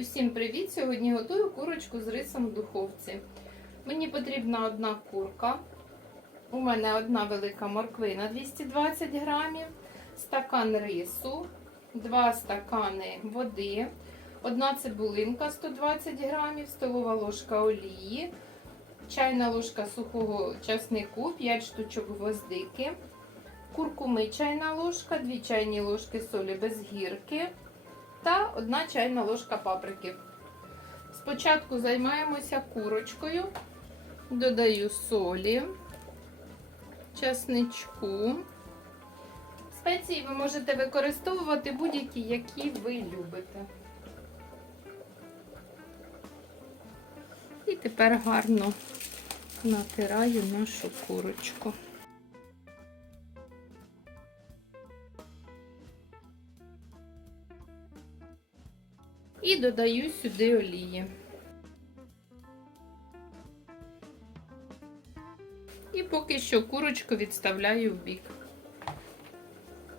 Усім привіт! Сьогодні готую курочку з рисом в духовці. Мені потрібна одна курка. У мене одна велика морквина 220 грамів, стакан рису, два стакани води, одна цибулинка 120 грамів, столова ложка олії, чайна ложка сухого часнику, 5 штучок гвоздики, куркуми чайна ложка, 2 чайні ложки солі без гірки та 1 чайна ложка паприки. Спочатку займаємося курочкою, додаю солі, часничку. Спеції ви можете використовувати будь-які, які ви любите. І тепер гарно натираю нашу курочку. І додаю сюди олії. І поки що курочку відставляю в бік.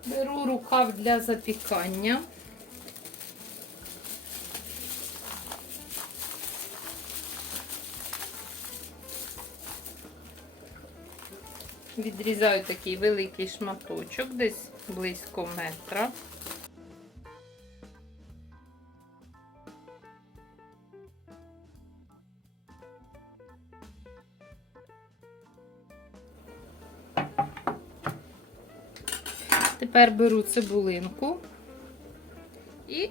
Беру рукав для запікання. Відрізаю такий великий шматочок, десь близько метра. Тепер беру цибулинку і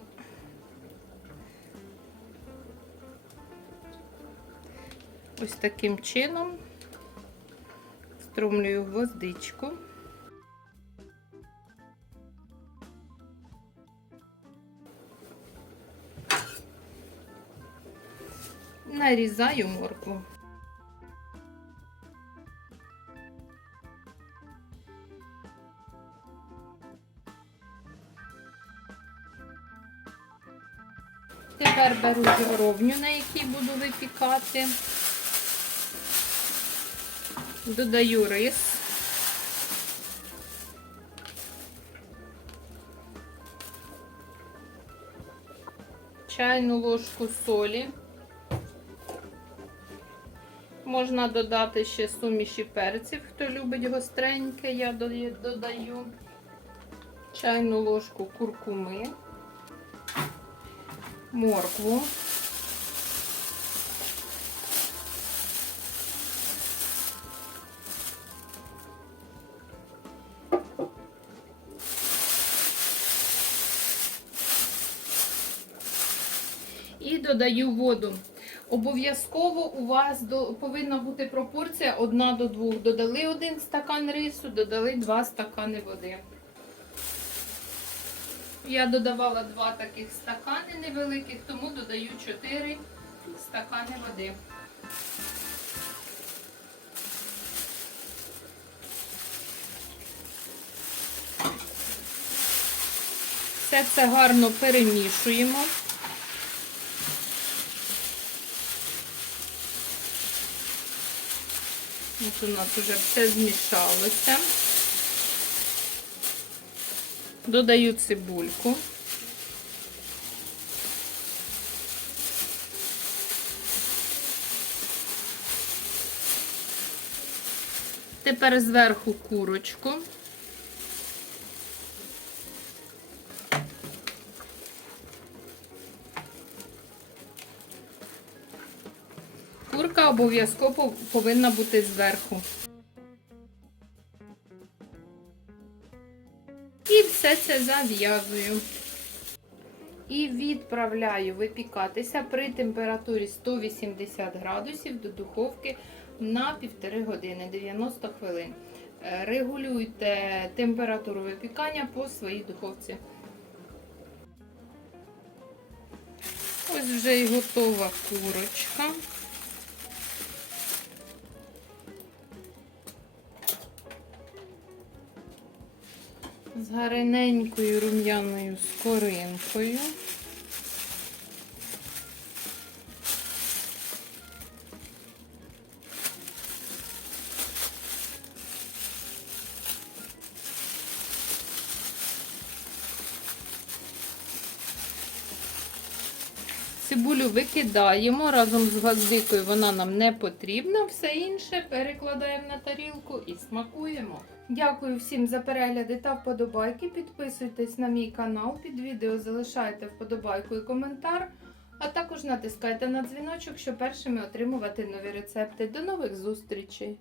ось таким чином струмлюю гвоздичку. Нарізаю моркву. Тепер беру згоровню, на якій буду випікати. Додаю рис. Чайну ложку солі. Можна додати ще суміші перців, хто любить гостреньке, я додаю чайну ложку куркуми моркву. І додаю воду. Обов'язково у вас до, повинна бути пропорція 1 до 2. Додали один стакан рису, додали 2 стакани води. Я додавала два таких стакани невеликих, тому додаю 4 стакани води. Все це гарно перемішуємо. Ось у нас вже все змішалося. Додаю цибульку. Тепер зверху курочку. Курка обов'язково повинна бути зверху. І все це зав'язую. І відправляю випікатися при температурі 180 градусів до духовки на 1,5 години 90 хвилин. Е, Регулюйте температуру випікання по своїй духовці. Ось вже і готова курочка. З гарненькою рум'яною скоринкою. Цибулю викидаємо разом з гвоздикою, вона нам не потрібна. Все інше перекладаємо на тарілку і смакуємо. Дякую всім за перегляди та вподобайки. Підписуйтесь на мій канал. Під відео залишайте вподобайку і коментар. А також натискайте на дзвіночок, щоб першими отримувати нові рецепти. До нових зустрічей!